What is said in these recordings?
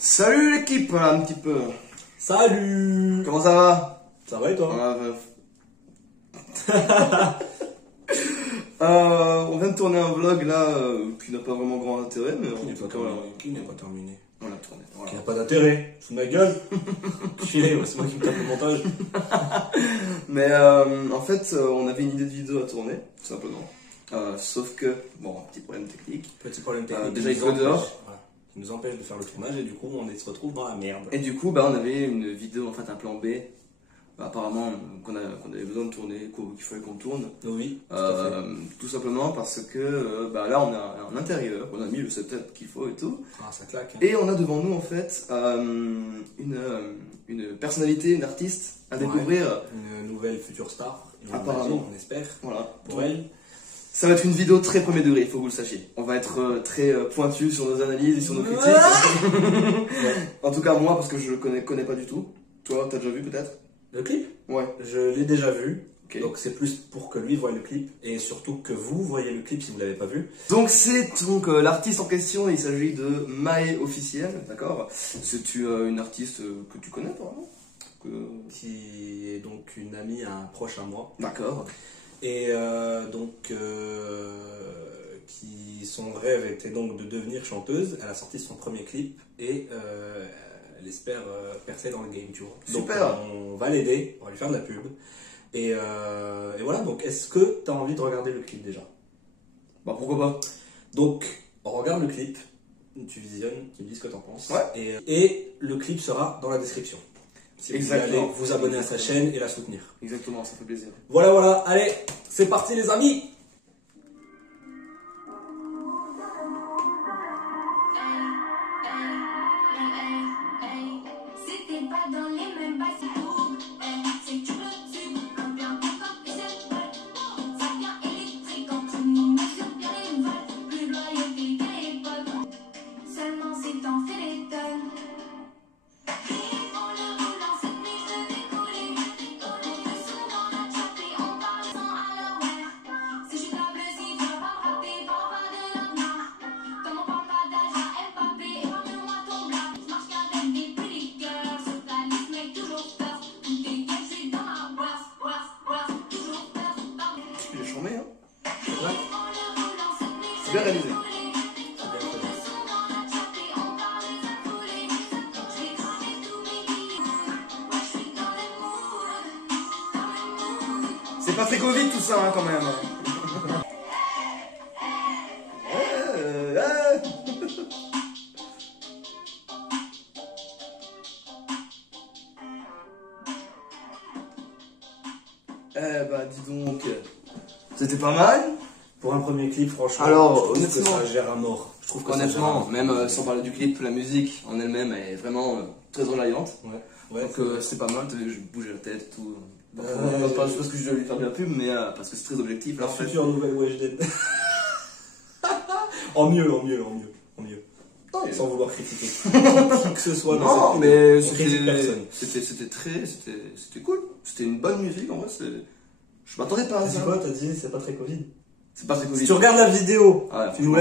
Salut l'équipe, voilà, un petit peu. Salut. Comment ça va? Ça va et toi? On vient de tourner un vlog là qui n'a pas vraiment grand intérêt, mais Qui n'est pas terminé. on l'a tourné. Voilà. Qui n'a pas d'intérêt. Sous ma gueule. Filé, c'est moi qui me tape le montage. Mais en fait, on avait une idée de vidéo à tourner, tout simplement. Sauf que, bon, petit problème technique. Petit problème technique. Déjà, il faut dehors. Voilà, qui nous empêche de faire le tournage et du coup on se retrouve dans la merde. Et du coup, on avait une vidéo, en fait, un plan B. Apparemment, qu'on avait besoin de tourner, qu'il fallait qu'on tourne. Oui. Tout simplement parce que là, on a un intérieur, on a mis le setup qu'il faut et tout. Ah, ça claque. Hein. Et on a devant nous, en fait, une personnalité, une artiste à découvrir. Une nouvelle future star. Apparemment. On espère. Voilà. Pour elle. Ça va être une vidéo très premier degré, il faut que vous le sachiez. On va être très pointu sur nos analyses et sur nos critiques. Ouais. En tout cas, moi, parce que je le connais pas du tout. Toi, t'as déjà vu peut-être? Le clip? Ouais. Je l'ai déjà vu. Okay. Donc c'est plus pour que lui voie le clip et surtout que vous voyez le clip si vous l'avez pas vu. Donc c'est l'artiste en question, il s'agit de Mae Officiel, d'accord? C'est une artiste que tu connais apparemment? Qui est donc une amie, un proche à moi. D'accord. Et qui son rêve était donc de devenir chanteuse. Elle a sorti son premier clip et elle espère percer dans le game, tu vois. Super. Donc on va l'aider, on va lui faire de la pub. Et voilà, donc est-ce que tu as envie de regarder le clip déjà? Bah pourquoi pas. Donc on regarde le clip, tu visionnes, tu me dis ce que tu en penses. Ouais. Et le clip sera dans la description. Si vous allez vous abonner à sa chaîne et la soutenir. Exactement, ça fait plaisir. Voilà, allez, c'est parti les amis. C'est bien réalisé. C'est pas très Covid tout ça hein, quand même. Dis donc, c'était pas mal. Pour un premier clip, franchement, alors, je trouve que ça gère à mort. Je trouve que honnêtement, même sans parler du clip, la musique en elle-même est vraiment très reliante. Ouais, donc c'est pas mal, je bougeais la tête et tout. Pas parce que je dois lui faire de la pub, mais parce que c'est très objectif. La future nouvelle Weshden. En mieux. Sans vouloir critiquer qui que ce soit. Non, mais c'était cool. C'était une bonne musique en vrai. Je m'attendais pas à ça. C'est quoi, t'as dit c'est pas très Covid? C'est pas très Covid. Si tu regardes la vidéo, tu nous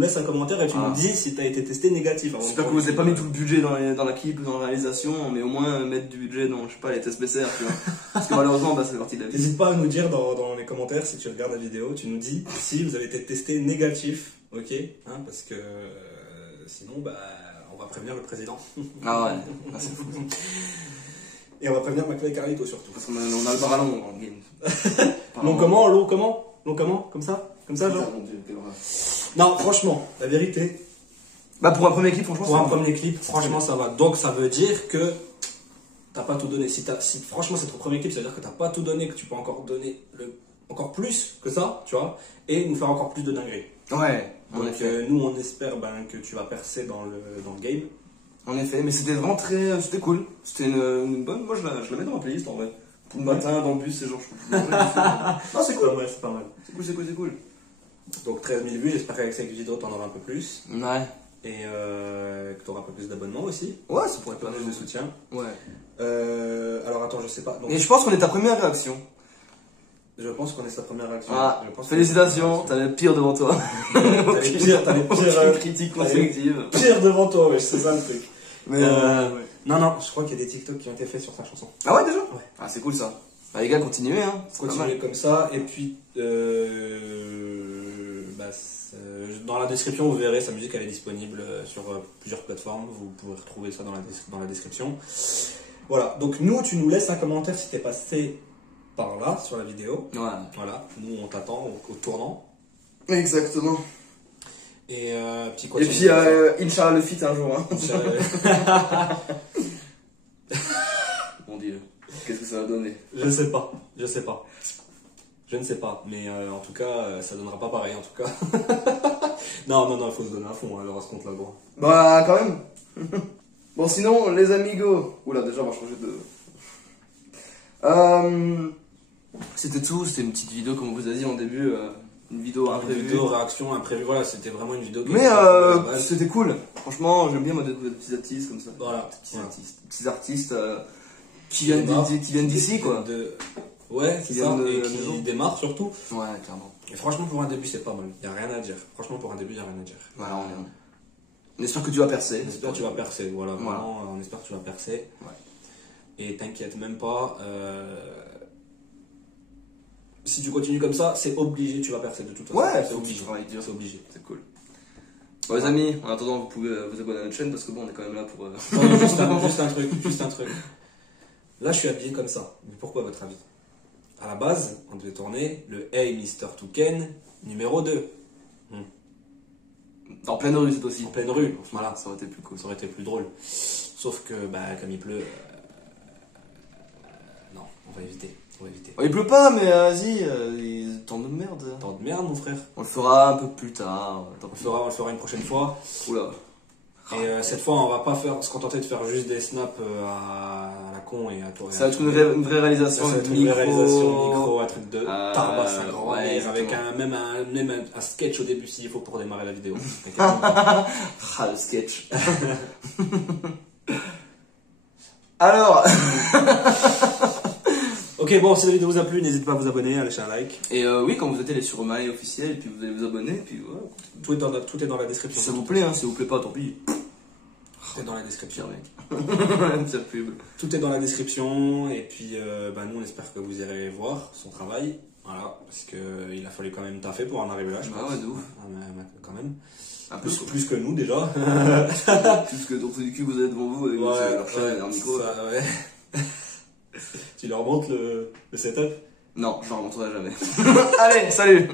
laisses un commentaire et tu nous dis si t'as été testé négatif. J'espère que vous n'avez pas mis tout le budget dans la clip ou dans la réalisation, mais au moins mettre du budget dans, je sais pas, les tests PCR, tu vois. Parce que malheureusement, c'est partie de la vie. N'hésite pas à nous dire dans les commentaires si tu regardes la vidéo, tu nous dis si vous avez été testé négatif, ok, hein, parce que sinon, on va prévenir le président. Ah ouais, c'est fou. Et on va prévenir McFly et Carlito surtout. Parce qu'on a le bras long dans le game. Long comment? Comme ça genre? Non, franchement, la vérité. Pour un premier clip, franchement, ça va. Donc, ça veut dire que t'as pas tout donné. Si franchement, c'est ton premier clip, ça veut dire que t'as pas tout donné, que tu peux encore donner encore plus que ça, tu vois, et nous faire encore plus de dingueries. Ouais. Donc, nous, on espère que tu vas percer dans le game. En effet, mais c'était vraiment c'était cool. C'était une bonne. Moi, je la mets dans ma playlist en vrai. Pour le matin, dans le bus, c'est genre. Non, c'est cool. C'est pas mal. C'est cool. Donc 13 000 vues, j'espère qu'avec cette vidéo, t'en auras un peu plus. Ouais. Et que t'auras un peu plus d'abonnements aussi. Ouais, ça pourrait être plus de soutien. Ouais. Alors attends, je sais pas. Donc, et je pense qu'on est ta première réaction. Je pense qu'on est sa première réaction. Ah, félicitations, t'as le pire devant toi. T'as les pires critiques constructives. Pire devant toi, ouais, c'est ça le truc. Mais ouais. Non, je crois qu'il y a des TikTok qui ont été faits sur ta chanson. Ah ouais, déjà? Ouais. Ah, c'est cool ça. Bah, les gars, continuez, hein. C'est pas Continuez mal. comme ça, et puis dans la description, vous verrez, sa musique elle est disponible sur plusieurs plateformes, vous pouvez retrouver ça dans la description. Voilà, donc nous, tu nous laisses un commentaire si t'es passé par là, sur la vidéo. Ouais. Voilà, nous on t'attend au tournant. Exactement. Et petit Et puis, Inch'Allah le feat un jour, hein. Mon dieu. Qu'est-ce que ça va donner? Je sais pas. Je ne sais pas, mais en tout cas, ça donnera pas pareil en tout cas. non, il faut se donner à fond, alors à ce compte-là, gros. Bah, quand même. Bon, sinon, les amigos. Oula, déjà, on va changer de. C'était tout, c'était une petite vidéo, comme on vous a dit en début. Une vidéo imprévue. Une vidéo réaction imprévue, voilà, c'était vraiment une vidéo qui Mais était pas prévue à la base. c'était cool. Franchement, j'aime bien moi, des petits artistes comme ça. Voilà. Petits artistes qui viennent d'ici, quoi. Ouais, Qui c'est ça, viennent de et la qui maison. démarrent surtout. Ouais, clairement. Et franchement, pour un début, c'est pas mal. Y a rien à dire. Franchement, pour un début, y a rien à dire. Voilà, on espère que tu vas percer. On espère que tu vas percer, voilà, vraiment, on espère que tu vas percer. Ouais. Et t'inquiète même pas, si tu continues comme ça, c'est obligé, tu vas percer de toute façon. Ouais, c'est obligé. C'est obligé. C'est cool. Bon, les amis, en attendant, vous pouvez vous abonner à notre chaîne parce que bon, on est quand même là pour. Non, juste un truc. Là, je suis habillé comme ça. Mais pourquoi, à votre avis? À la base, on devait tourner le Hey Mr. Touken numéro 2. En pleine rue, c'est aussi. En pleine rue, voilà. Ça aurait été plus cool. Ça aurait été plus drôle. Sauf que, comme il pleut. Non, on va éviter. Oh, il pleut pas, mais vas-y, temps de merde. Tant de merde, mon frère. On le fera un peu plus tard. On le fera une prochaine fois. Oula. Et cette fois, on va pas se contenter de faire juste des snaps à la con et à toi. Ça va être une vraie réalisation. Ça va être une vraie réalisation micro, un truc de tabasse, un grand ouais, air, avec même un sketch au début s'il faut pour démarrer la vidéo. Ah, le sketch. Alors. Ok, bon, si la vidéo vous a plu, n'hésitez pas à vous abonner, à lâcher un like. Et oui, quand vous êtes allé sur My officiel, et puis vous allez vous abonner, et puis voilà. Tout est dans la description. Si ça vous plaît, hein, si ça vous plaît pas, tant pis. Tout est dans la description. Pire pub. Tout est dans la description, et puis nous on espère que vous irez voir son travail. Voilà, parce qu'il a fallu quand même taffer pour en arriver là, je pense. Ouais, de ouf. Quand même. Un peu Plus que nous déjà. Plus que dans tout du cul, vous êtes devant vous avec leur chaîne et leur micro. Ça, ouais. Tu leur montres le setup? Non, je ne remonterai jamais. Allez, salut!